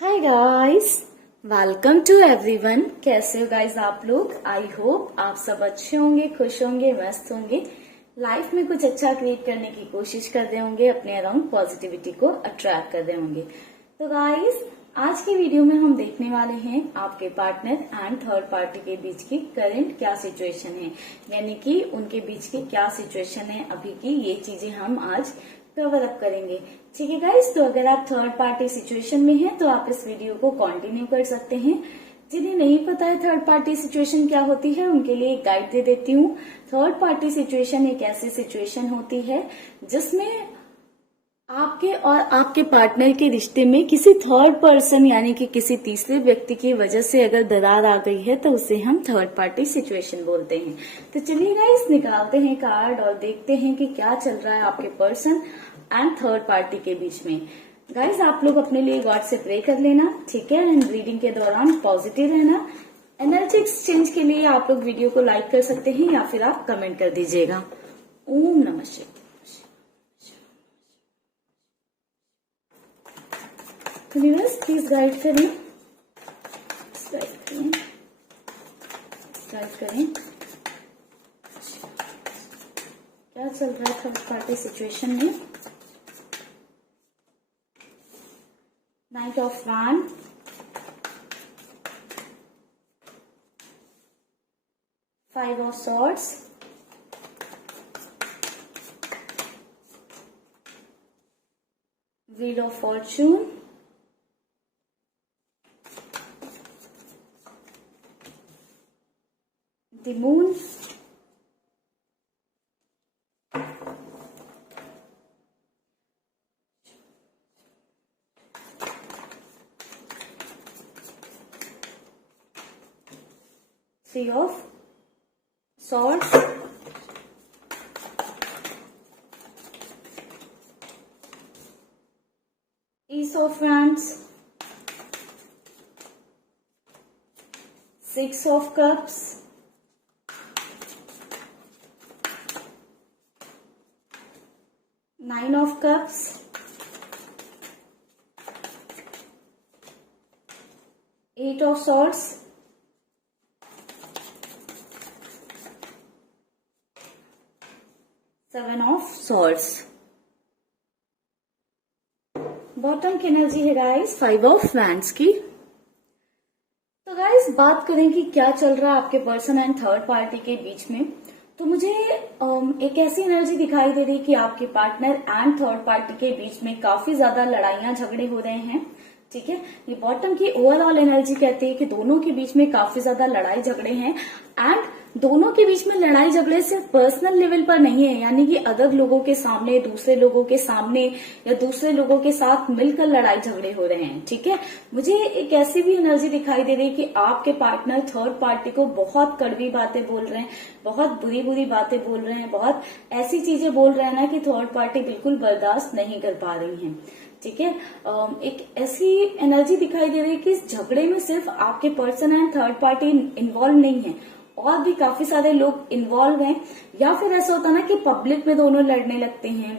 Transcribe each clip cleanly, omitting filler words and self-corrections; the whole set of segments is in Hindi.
Hi guys, welcome to everyone. कैसे हो गाइस आप लोग? आई होप आप सब अच्छे होंगे, खुश होंगे, मस्त होंगे, लाइफ में कुछ अच्छा क्रिएट करने की कोशिश कर रहे होंगे, अपने अराउंड पॉजिटिविटी को अट्रैक्ट कर रहे होंगे। तो गाइस, आज की वीडियो में हम देखने वाले हैं आपके पार्टनर एंड थर्ड पार्टी के बीच की करंट क्या सिचुएशन है, यानी कि उनके बीच की क्या सिचुएशन है अभी की, ये चीजें हम आज कवर अप करेंगे। ठीक है गाइस, तो अगर आप थर्ड पार्टी सिचुएशन में हैं तो आप इस वीडियो को कंटिन्यू कर सकते हैं। जिन्हें नहीं पता है थर्ड पार्टी सिचुएशन क्या होती है, उनके लिए एक गाइड दे देती हूँ। थर्ड पार्टी सिचुएशन एक ऐसी सिचुएशन होती है जिसमें आपके और आपके पार्टनर के रिश्ते में किसी थर्ड पर्सन यानी कि किसी तीसरे व्यक्ति की वजह से अगर दरार आ गई है तो उसे हम थर्ड पार्टी सिचुएशन बोलते हैं। तो चलिए गाइस, निकालते हैं कार्ड और देखते हैं कि क्या चल रहा है आपके पर्सन एंड थर्ड पार्टी के बीच में। गाइस, आप लोग अपने लिए गॉड से प्रे कर लेना, ठीक है, एंड रीडिंग के दौरान पॉजिटिव रहना। एनर्जी एक्सचेंज के लिए आप लोग वीडियो को लाइक कर सकते हैं या फिर आप कमेंट कर दीजिएगा। ओम नमः शिवाय। प्लीज गाइड करें, गाइड करें क्या चल रहा है थर्ड पार्टी सिचुएशन में। Night of wand, five of swords, wheel of Fortune, the moon, three of swords, ace of wands, six of cups, nine of cups, eight of swords, seven of swords। Bottom की एनर्जी है गाइस फाइव ऑफ वैंड्स की। तो गाइस, बात करें कि क्या चल रहा है आपके पर्सन एंड थर्ड पार्टी के बीच में, तो मुझे एक ऐसी एनर्जी दिखाई दे रही है कि आपके पार्टनर एंड थर्ड पार्टी के बीच में काफी ज्यादा लड़ाइयां झगड़े हो रहे हैं। ठीक है, ये बॉटम की ओवरऑल एनर्जी कहती है कि दोनों के बीच में काफी ज्यादा लड़ाई झगड़े हैं एंड दोनों के बीच में लड़ाई झगड़े सिर्फ पर्सनल लेवल पर नहीं है, यानी कि अदर लोगों के सामने, दूसरे लोगों के सामने या दूसरे लोगों के साथ मिलकर लड़ाई झगड़े हो रहे हैं। ठीक है, मुझे एक ऐसी भी एनर्जी दिखाई दे रही है कि आपके पार्टनर थर्ड पार्टी को बहुत कड़वी बातें बोल रहे हैं, बहुत बुरी बुरी बातें बोल रहे हैं, बहुत ऐसी चीजें बोल रहे हैं ना कि थर्ड पार्टी बिल्कुल बर्दाश्त नहीं कर पा रही है। ठीक है, एक ऐसी एनर्जी दिखाई दे रही है कि इस झगड़े में सिर्फ आपके person and third party involve नहीं है, और भी काफी सारे लोग इन्वॉल्व हैं, या फिर ऐसा होता ना कि पब्लिक में दोनों लड़ने लगते हैं,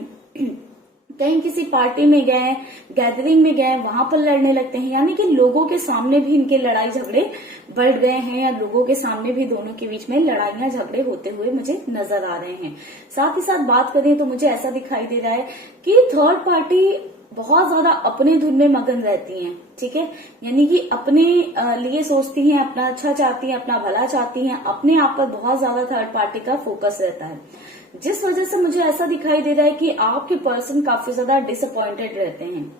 कहीं किसी पार्टी में गए, गैदरिंग में गए, वहां पर लड़ने लगते हैं, यानी कि लोगों के सामने भी इनके लड़ाई झगड़े बढ़ गए हैं, या लोगों के सामने भी दोनों के बीच में लड़ाइयां झगड़े होते हुए मुझे नजर आ रहे हैं। साथ ही साथ बात करें तो मुझे ऐसा दिखाई दे रहा है कि थर्ड पार्टी बहुत ज्यादा अपने धुन में मगन रहती हैं। ठीक है, यानी कि अपने लिए सोचती हैं, अपना अच्छा चाहती हैं, अपना भला चाहती हैं, अपने आप पर बहुत ज्यादा थर्ड पार्टी का फोकस रहता है, जिस वजह से मुझे ऐसा दिखाई दे रहा है कि आपके पर्सन काफी ज्यादा डिसअपॉइंटेड रहते हैं।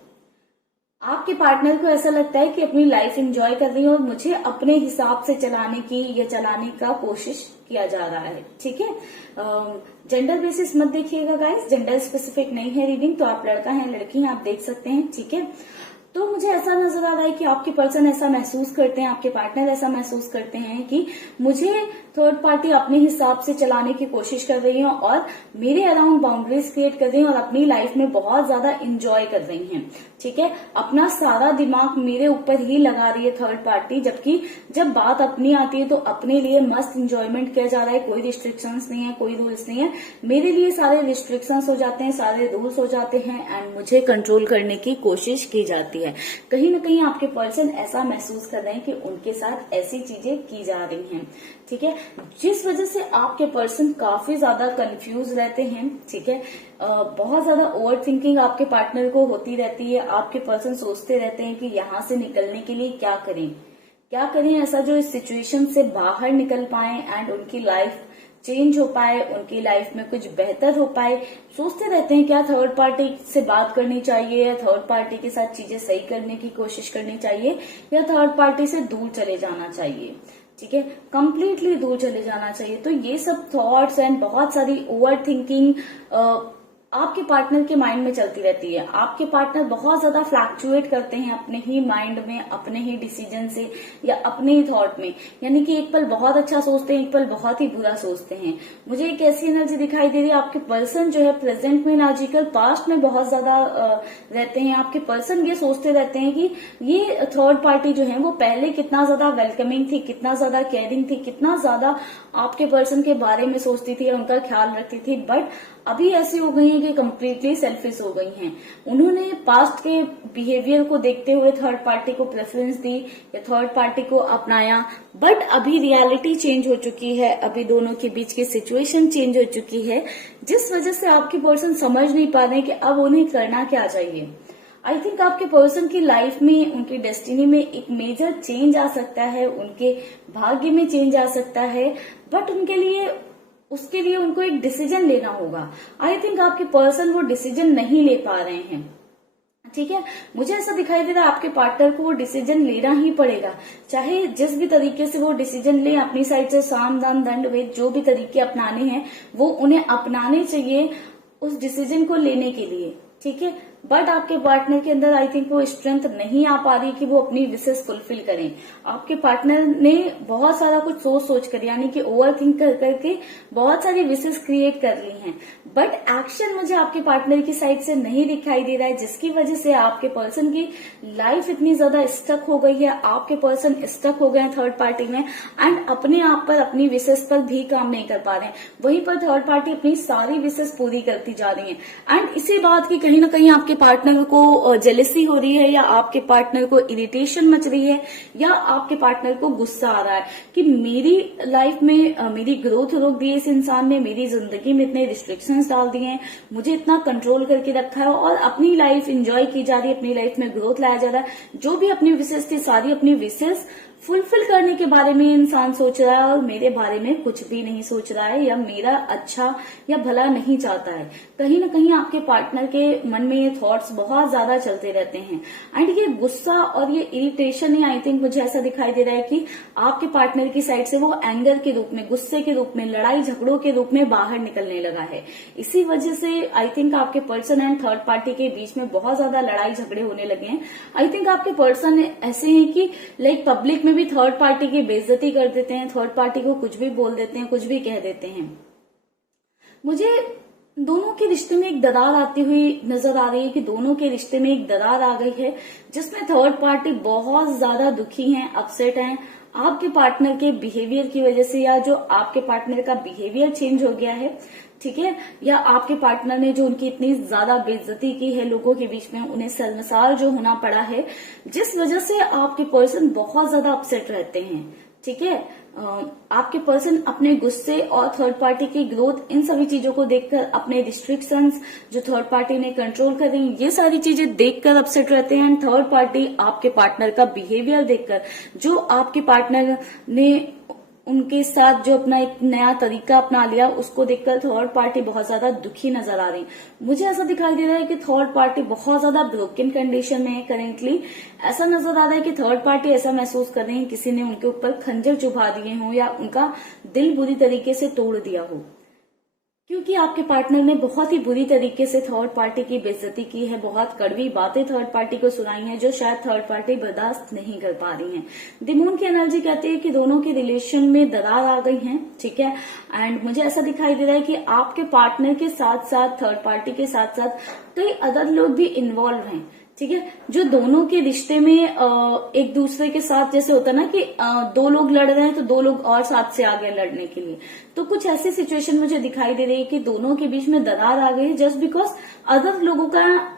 आपके पार्टनर को ऐसा लगता है कि अपनी लाइफ एंजॉय कर रही है और मुझे अपने हिसाब से चलाने की या चलाने का कोशिश किया जा रहा है। ठीक है, जेंडर बेसिस मत देखिएगा गाइस, जेंडर स्पेसिफिक नहीं है रीडिंग, तो आप लड़का है लड़की हैं आप देख सकते हैं। ठीक है, तो मुझे ऐसा नजर आ रहा है कि आपके पर्सन ऐसा महसूस करते हैं, आपके पार्टनर ऐसा महसूस करते हैं कि मुझे थर्ड पार्टी अपने हिसाब से चलाने की कोशिश कर रही है और मेरे अराउंड बाउंड्रीज क्रिएट कर रही है और अपनी लाइफ में बहुत ज्यादा इंजॉय कर रही है। ठीक है, अपना सारा दिमाग मेरे ऊपर ही लगा रही है थर्ड पार्टी, जबकि जब बात अपनी आती है तो अपने लिए मस्त इंजॉयमेंट किया जा रहा है। कोई रिस्ट्रिक्शंस नहीं है, कोई रूल्स नहीं है। मेरे लिए सारे रिस्ट्रिक्शंस हो जाते हैं, सारे रूल्स हो जाते हैं एंड मुझे कंट्रोल करने की कोशिश की जाती है। कहीं ना कहीं आपके पर्सन ऐसा महसूस कर रहे हैं कि उनके साथ ऐसी चीजें की जा रही हैं। ठीक है, जिस वजह से आपके पर्सन काफी ज्यादा कंफ्यूज रहते हैं। ठीक है, बहुत ज्यादा ओवर थिंकिंग आपके पार्टनर को होती रहती है। आपके पर्सन सोचते रहते हैं कि यहाँ से निकलने के लिए क्या करें ऐसा जो इस सिचुएशन से बाहर निकल पाए एंड उनकी लाइफ चेंज हो पाए, उनकी लाइफ में कुछ बेहतर हो पाए। सोचते रहते हैं क्या थर्ड पार्टी से बात करनी चाहिए या थर्ड पार्टी के साथ चीजें सही करने की कोशिश करनी चाहिए या थर्ड पार्टी से दूर चले जाना चाहिए। ठीक है, कंप्लीटली दूर चले जाना चाहिए। तो ये सब थॉट्स एंड बहुत सारी ओवर थिंकिंग आपके पार्टनर के माइंड में चलती रहती है। आपके पार्टनर बहुत ज्यादा फ्लैक्चुएट करते हैं अपने ही माइंड में, अपने ही डिसीजन से या अपने ही थॉट में। यानी कि एक पल बहुत अच्छा सोचते हैं, एक पल बहुत ही बुरा सोचते हैं। मुझे एक ऐसी एनर्जी दिखाई दे रही है, आपके पर्सन जो है प्रेजेंट में लॉजिकल, पास्ट में बहुत ज्यादा रहते हैं। आपके पर्सन ये सोचते रहते हैं कि ये थर्ड पार्टी जो है वो पहले कितना ज्यादा वेलकमिंग थी, कितना ज्यादा केयरिंग थी, कितना ज्यादा आपके पर्सन के बारे में सोचती थी, उनका ख्याल रखती थी, बट अभी ऐसी हो गई है कि कंप्लीटली सेल्फिश हो गई हैं। उन्होंने पास्ट के बिहेवियर को देखते हुए थर्ड पार्टी को प्रेफरेंस दी या थर्ड पार्टी को अपनाया, बट अभी रियलिटी चेंज हो चुकी है, अभी दोनों के बीच की सिचुएशन चेंज हो चुकी है, जिस वजह से आपके पर्सन समझ नहीं पा रहे कि अब उन्हें करना क्या चाहिए। आई थिंक आपके पर्सन की लाइफ में, उनकी डेस्टिनी में एक मेजर चेंज आ सकता है, उनके भाग्य में चेंज आ सकता है, बट उसके लिए उनको एक डिसीजन लेना होगा। आई थिंक आपके पर्सन वो डिसीजन नहीं ले पा रहे हैं। ठीक है, मुझे ऐसा दिखाई दे रहा है आपके पार्टनर को वो डिसीजन लेना ही पड़ेगा, चाहे जिस भी तरीके से वो डिसीजन ले। अपनी साइड से साम दाम दंड भेद जो भी तरीके अपनाने हैं वो उन्हें अपनाने चाहिए उस डिसीजन को लेने के लिए। ठीक है, बट आपके पार्टनर के अंदर आई थिंक वो स्ट्रेंथ नहीं आ पा रही कि वो अपनी विशेष फुलफिल करें। आपके पार्टनर ने बहुत सारा कुछ सोच कर, यानी कि ओवर थिंक कर करके बहुत सारी विशेष क्रिएट कर ली हैं, बट एक्शन मुझे आपके पार्टनर की साइड से नहीं दिखाई दे रहा है, जिसकी वजह से आपके पर्सन की लाइफ इतनी ज्यादा स्टक हो गई है। आपके पर्सन स्टक हो गए हैं थर्ड पार्टी में एंड अपने आप पर, अपनी विशेष पर भी काम नहीं कर पा रहे हैं। वहीं पर थर्ड पार्टी अपनी सारी विशेष पूरी करती जा रही है एंड इसी बात की कहीं ना कहीं आपके पार्टनर को जेलसी हो रही है या आपके पार्टनर को इरिटेशन मच रही है या आपके पार्टनर को गुस्सा आ रहा है कि मेरी लाइफ में मेरी ग्रोथ रोक दी है इस इंसान ने, मेरी जिंदगी में इतने रिस्ट्रिक्शंस डाल दिए हैं, मुझे इतना कंट्रोल करके रखा है और अपनी लाइफ एंजॉय की जा रही है, अपनी लाइफ में ग्रोथ लाया जा रहा है। जो भी अपनी विशेष थी सारी अपनी विशेष फुलफिल करने के बारे में इंसान सोच रहा है और मेरे बारे में कुछ भी नहीं सोच रहा है या मेरा अच्छा या भला नहीं चाहता है। कहीं ना कहीं आपके पार्टनर के मन में ये थॉट्स बहुत ज्यादा चलते रहते हैं एंड ये गुस्सा और ये इरिटेशन ही आई थिंक मुझे ऐसा दिखाई दे रहा है कि आपके पार्टनर की साइड से वो एंगर के रूप में, गुस्से के रूप में, लड़ाई झगड़ों के रूप में बाहर निकलने लगा है। इसी वजह से आई थिंक आपके पर्सन एंड थर्ड पार्टी के बीच में बहुत ज्यादा लड़ाई झगड़े होने लगे हैं। आई थिंक आपके पर्सन ऐसे हैं कि लाइक पब्लिक में भी थर्ड पार्टी की बेइज्जती कर देते हैं, थर्ड पार्टी को कुछ भी बोल देते हैं, कुछ भी कह देते हैं। मुझे दोनों के रिश्ते में एक दरार आती हुई नजर आ रही है कि दोनों के रिश्ते में एक दरार आ गई है जिसमें थर्ड पार्टी बहुत ज्यादा दुखी हैं, अपसेट हैं आपके पार्टनर के बिहेवियर की वजह से, या जो आपके पार्टनर का बिहेवियर चेंज हो गया है। ठीक है, या आपके पार्टनर ने जो उनकी इतनी ज्यादा बेइज्जती की है लोगों के बीच में, उन्हें शर्मसार जो होना पड़ा है, जिस वजह से आपके पर्सन बहुत ज्यादा अपसेट रहते हैं। ठीक है, आपके पर्सन अपने गुस्से और थर्ड पार्टी की ग्रोथ, इन सभी चीजों को देखकर, अपने रिस्ट्रिक्शंस जो थर्ड पार्टी ने कंट्रोल कर रही है, ये सारी चीजें देखकर अपसेट रहते हैं। थर्ड पार्टी आपके पार्टनर का बिहेवियर देखकर, जो आपके पार्टनर ने उनके साथ जो अपना एक नया तरीका अपना लिया, उसको देखकर थर्ड पार्टी बहुत ज्यादा दुखी नजर आ रही। मुझे ऐसा दिखाई दे रहा है कि थर्ड पार्टी बहुत ज्यादा ब्रोकन कंडीशन में है करेंटली। ऐसा नजर आ रहा है कि थर्ड पार्टी ऐसा महसूस कर रहे हैं किसी ने उनके ऊपर खंजर चुभा दिए हो या उनका दिल बुरी तरीके से तोड़ दिया हो। क्योंकि आपके पार्टनर ने बहुत ही बुरी तरीके से थर्ड पार्टी की बेइज्जती की है, बहुत कड़वी बातें थर्ड पार्टी को सुनाई हैं जो शायद थर्ड पार्टी बर्दाश्त नहीं कर पा रही है। द मून की एनर्जी कहती है कि दोनों के रिलेशन में दरार आ गई है, ठीक है। एंड मुझे ऐसा दिखाई दे रहा है कि आपके पार्टनर के साथ साथ थर्ड पार्टी के साथ साथ कई अदर लोग भी इन्वॉल्व हैं, ठीक है, जो दोनों के रिश्ते में एक दूसरे के साथ, जैसे होता है ना कि दो लोग लड़ रहे हैं तो दो लोग और साथ से आ गए लड़ने के लिए। तो कुछ ऐसी सिचुएशन मुझे दिखाई दे रही है कि दोनों के बीच में दरार आ गई है जस्ट बिकॉज अदर लोगों का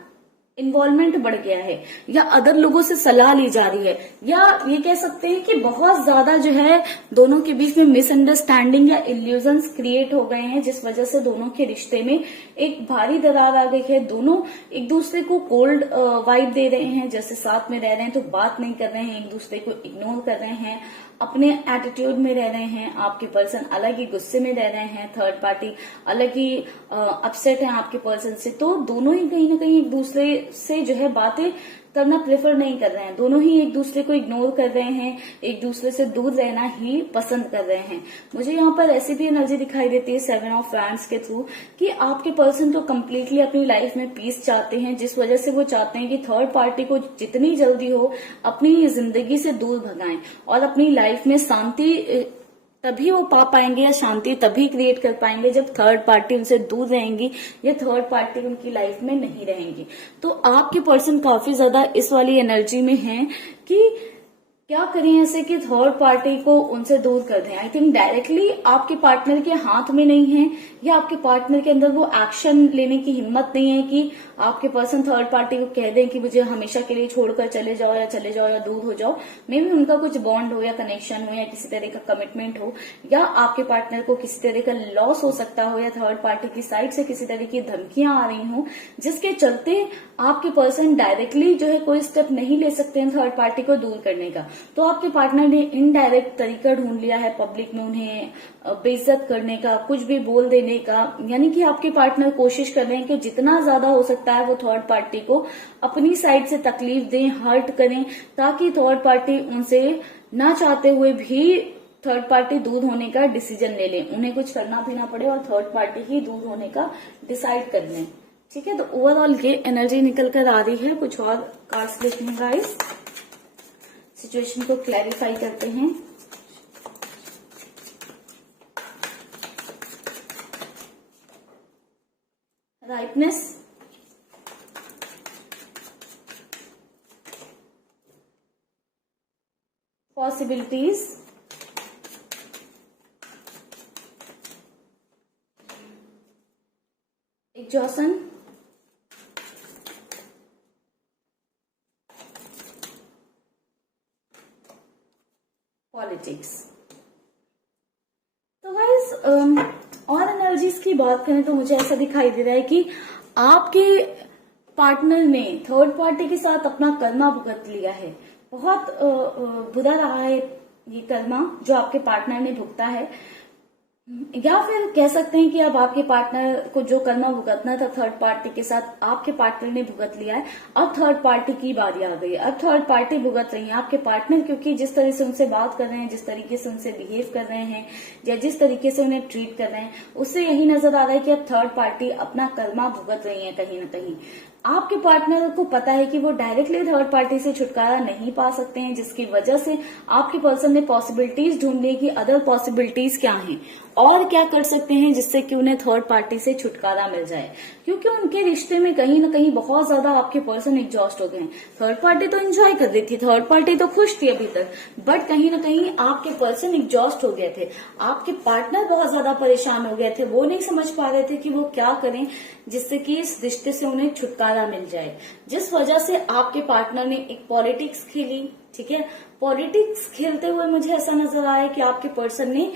इन्वॉल्वमेंट बढ़ गया है, या अदर लोगों से सलाह ली जा रही है, या ये कह सकते हैं कि बहुत ज्यादा जो है दोनों के बीच में मिसअंडरस्टैंडिंग या इल्यूजन्स क्रिएट हो गए हैं, जिस वजह से दोनों के रिश्ते में एक भारी दरार आ गई है। दोनों एक दूसरे को कोल्ड वाइब दे रहे हैं, जैसे साथ में रह रहे हैं तो बात नहीं कर रहे हैं, एक दूसरे को इग्नोर कर रहे हैं, अपने एटीट्यूड में रह रहे हैं। आपके पर्सन अलग ही गुस्से में रह रहे हैं, थर्ड पार्टी अलग ही अपसेट है आपके पर्सन से। तो दोनों ही कहीं ना कहीं एक दूसरे से जो है बातें करना प्रेफर नहीं कर रहे हैं, दोनों ही एक दूसरे को इग्नोर कर रहे हैं, एक दूसरे से दूर रहना ही पसंद कर रहे हैं। मुझे यहाँ पर ऐसी भी एनर्जी दिखाई देती है 7 ऑफ वैंड्स के थ्रू कि आपके पर्सन तो कम्प्लीटली अपनी लाइफ में पीस चाहते हैं, जिस वजह से वो चाहते हैं कि थर्ड पार्टी को जितनी जल्दी हो अपनी जिंदगी से दूर भगाएं और अपनी लाइफ में शांति तभी वो पा पाएंगे या शांति तभी क्रिएट कर पाएंगे जब थर्ड पार्टी उनसे दूर रहेंगी या थर्ड पार्टी उनकी लाइफ में नहीं रहेंगी। तो आपके पर्सन काफी ज्यादा इस वाली एनर्जी में है कि क्या करें ऐसे कि थर्ड पार्टी को उनसे दूर कर दें। आई थिंक डायरेक्टली आपके पार्टनर के हाथ में नहीं है, या आपके पार्टनर के अंदर वो एक्शन लेने की हिम्मत नहीं है कि आपके पर्सन थर्ड पार्टी को कह दें कि मुझे हमेशा के लिए छोड़कर चले जाओ या दूर हो जाओ। मे भी उनका कुछ बॉन्ड हो या कनेक्शन हो या किसी तरह का कमिटमेंट हो, या आपके पार्टनर को किसी तरह का लॉस हो सकता हो, या थर्ड पार्टी की साइड से किसी तरह की धमकियां आ रही हो, जिसके चलते आपके पर्सन डायरेक्टली जो है कोई स्टेप नहीं ले सकते हैं थर्ड पार्टी को दूर करने का। तो आपके पार्टनर ने इनडायरेक्ट तरीका ढूंढ लिया है पब्लिक में उन्हें बेइज्जत करने का, कुछ भी बोल देने का। यानी कि आपके पार्टनर कोशिश कर रहे हैं कि जितना ज्यादा हो सकता है वो थर्ड पार्टी को अपनी साइड से तकलीफ दें, हर्ट करें, ताकि थर्ड पार्टी उनसे ना चाहते हुए भी थर्ड पार्टी दूर होने का डिसीजन ले लें, उन्हें कुछ करना भी ना पड़े और थर्ड पार्टी ही दूर होने का डिसाइड कर लें। ठीक है, तो ओवरऑल ये एनर्जी निकल कर आ रही है। कुछ और कार्ड्स लेते हैं गाइस, सिचुएशन को क्लैरिफाई करते हैं। Rightness, possibilities, exhaustion, politics. तो गाइस और एनर्जीज की बात करें तो मुझे ऐसा दिखाई दे रहा है कि आपके पार्टनर ने थर्ड पार्टी के साथ अपना कर्मा भुगत लिया है। बहुत बुरा रहा है ये कर्मा जो आपके पार्टनर ने भुगता है, या फिर कह सकते हैं कि अब आपके पार्टनर को जो कर्मा भुगतना था थर्ड पार्टी के साथ आपके पार्टनर ने भुगत लिया है। अब थर्ड पार्टी की बारी आ गई, अब थर्ड पार्टी भुगत रही है। आपके पार्टनर क्योंकि जिस तरह से उनसे बात कर रहे हैं, जिस तरीके से उनसे बिहेव कर रहे हैं, या जिस तरीके से उन्हें ट्रीट कर रहे हैं, उससे यही नजर आ रहा है कि अब थर्ड पार्टी अपना कर्मा भुगत रही है कहीं ना कहीं। आपके पार्टनर को पता है कि वो डायरेक्टली थर्ड पार्टी से छुटकारा नहीं पा सकते हैं, जिसकी वजह से आपके पर्सन ने पॉसिबिलिटीज ढूंढ ली कि अदर पॉसिबिलिटीज क्या हैं और क्या कर सकते हैं जिससे कि उन्हें थर्ड पार्टी से छुटकारा मिल जाए। क्योंकि उनके रिश्ते में कहीं ना कहीं बहुत ज्यादा आपके पर्सन एग्जॉस्ट हो गए हैं। थर्ड पार्टी तो एंजॉय कर रही थी, थर्ड पार्टी तो खुश थी अभी तक, बट कहीं ना कहीं आपके पर्सन एग्जॉस्ट हो गए थे। आपके पार्टनर बहुत ज्यादा परेशान हो गए थे, वो नहीं समझ पा रहे थे कि वो क्या करें जिससे कि इस रिश्ते से उन्हें छुटकारा मिल जाए, जिस वजह से आपके पार्टनर ने एक पॉलिटिक्स खेली। ठीक है, पॉलिटिक्स खेलते हुए मुझे ऐसा नजर आया कि आपके पर्सन ने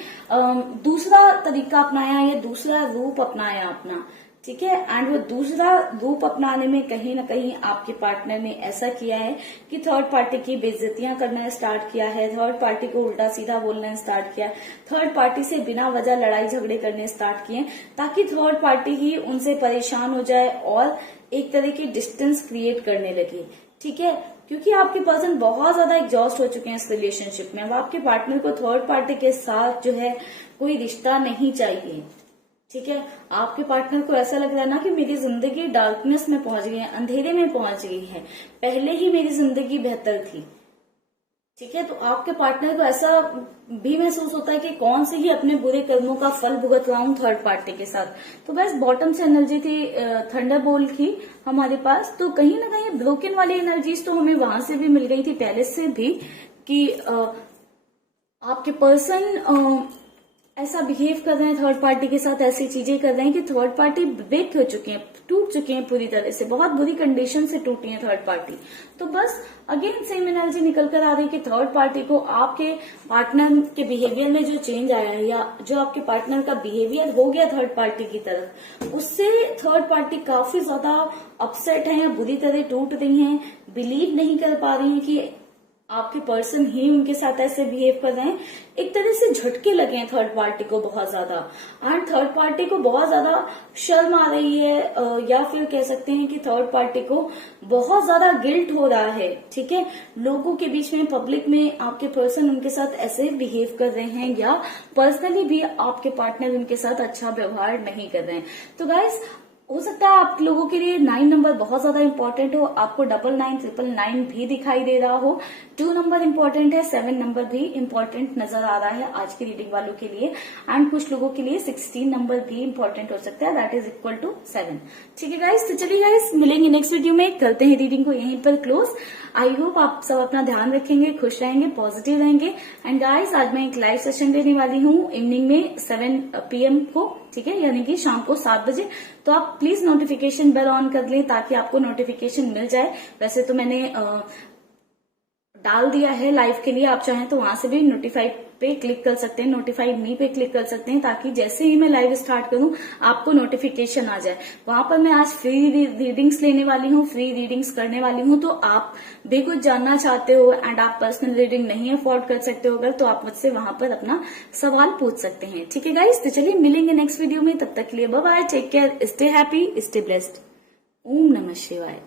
दूसरा तरीका अपनाया या दूसरा रूप अपनाया अपना। ठीक है, एंड वो दूसरा रूप अपनाने में कहीं ना कहीं आपके पार्टनर ने ऐसा किया है कि थर्ड पार्टी की बेइज्जतियां करना स्टार्ट किया है, थर्ड पार्टी को उल्टा सीधा बोलना स्टार्ट किया, थर्ड पार्टी से बिना वजह लड़ाई झगड़े करने स्टार्ट किए, ताकि थर्ड पार्टी ही उनसे परेशान हो जाए और एक तरह की डिस्टेंस क्रिएट करने लगी। ठीक है, क्योंकि आपके पर्सन बहुत ज्यादा एग्जॉस्ट हो चुके हैं इस रिलेशनशिप में। अब आपके पार्टनर को थर्ड पार्टी के साथ जो है कोई रिश्ता नहीं चाहिए। ठीक है, आपके पार्टनर को ऐसा लग रहा है ना कि मेरी जिंदगी डार्कनेस में पहुंच गई है, अंधेरे में पहुंच गई है, पहले ही मेरी जिंदगी बेहतर थी। ठीक है, तो आपके पार्टनर को ऐसा भी महसूस होता है कि कौन से ही अपने बुरे कर्मों का फल भुगत रहा हूं थर्ड पार्टी के साथ। तो बस बॉटम से एनर्जी थी थंडरबोल्ट की हमारे पास, तो कहीं ना कहीं ब्रोकन वाली एनर्जीज तो हमें वहां से भी मिल गई थी पहले से भी कि आपके पर्सन ऐसा बिहेव कर रहे हैं थर्ड पार्टी के साथ, ऐसी चीजें कर रहे हैं कि थर्ड पार्टी ब्रेक हो चुके हैं, टूट चुके हैं पूरी तरह से, बहुत बुरी कंडीशन से टूटी है थर्ड पार्टी। तो बस अगेन सेम एनर्जी निकल कर आ रही है कि थर्ड पार्टी को आपके पार्टनर के बिहेवियर में जो चेंज आया है या जो आपके पार्टनर का बिहेवियर हो गया थर्ड पार्टी की तरफ, उससे थर्ड पार्टी काफी ज्यादा अपसेट है या बुरी तरह टूट रही है, बिलीव नहीं कर पा रही है कि आपके पर्सन ही उनके साथ ऐसे बिहेव कर रहे हैं। एक तरह से झटके लगे हैं थर्ड पार्टी को बहुत ज्यादा, एंड थर्ड पार्टी को बहुत ज्यादा शर्म आ रही है, या फिर कह सकते हैं कि थर्ड पार्टी को बहुत ज्यादा गिल्ट हो रहा है। ठीक है, लोगों के बीच में, पब्लिक में आपके पर्सन उनके साथ ऐसे बिहेव कर रहे हैं या पर्सनली भी आपके पार्टनर उनके साथ अच्छा व्यवहार नहीं कर रहे हैं। तो गाइस, हो सकता है आप लोगों के लिए 9 नंबर बहुत ज्यादा इंपॉर्टेंट हो, आपको 9999 भी दिखाई दे रहा हो, 2 नंबर इंपॉर्टेंट है, 7 नंबर भी इंपॉर्टेंट नजर आ रहा है आज की रीडिंग वालों के लिए, एंड कुछ लोगों के लिए 16 नंबर भी इंपॉर्टेंट हो सकता है, दैट इज इक्वल टू 7। ठीक है गाइस, तो चलिए गाइस मिलेंगे नेक्स्ट वीडियो में, करते हैं रीडिंग को यहीं पर क्लोज। आई होप आप सब अपना ध्यान रखेंगे, खुश रहेंगे, पॉजिटिव रहेंगे। एंड गाइस, आज मैं एक लाइव सेशन देने वाली हूँ इवनिंग में 7 PM को, ठीक है, यानी कि शाम को 7 बजे। तो आप प्लीज नोटिफिकेशन बेल ऑन कर लें ताकि आपको नोटिफिकेशन मिल जाए। वैसे तो मैंने डाल दिया है लाइव के लिए, आप चाहें तो वहां से भी नोटिफाई पे क्लिक कर सकते हैं, नोटिफाई मी पे क्लिक कर सकते हैं, ताकि जैसे ही मैं लाइव स्टार्ट करूं आपको नोटिफिकेशन आ जाए। वहां पर मैं आज फ्री रीडिंग्स लेने वाली हूं, फ्री रीडिंग्स करने वाली हूं। तो आप भी कुछ जानना चाहते हो एंड आप पर्सनल रीडिंग नहीं अफोर्ड कर सकते हो अगर, तो आप मुझसे वहां पर अपना सवाल पूछ सकते हैं। ठीक है गाइस, तो चलिए मिलेंगे नेक्स्ट वीडियो में, तब तक के लिए bye bye, take care, stay happy, stay blessed. ओम नमः शिवाय।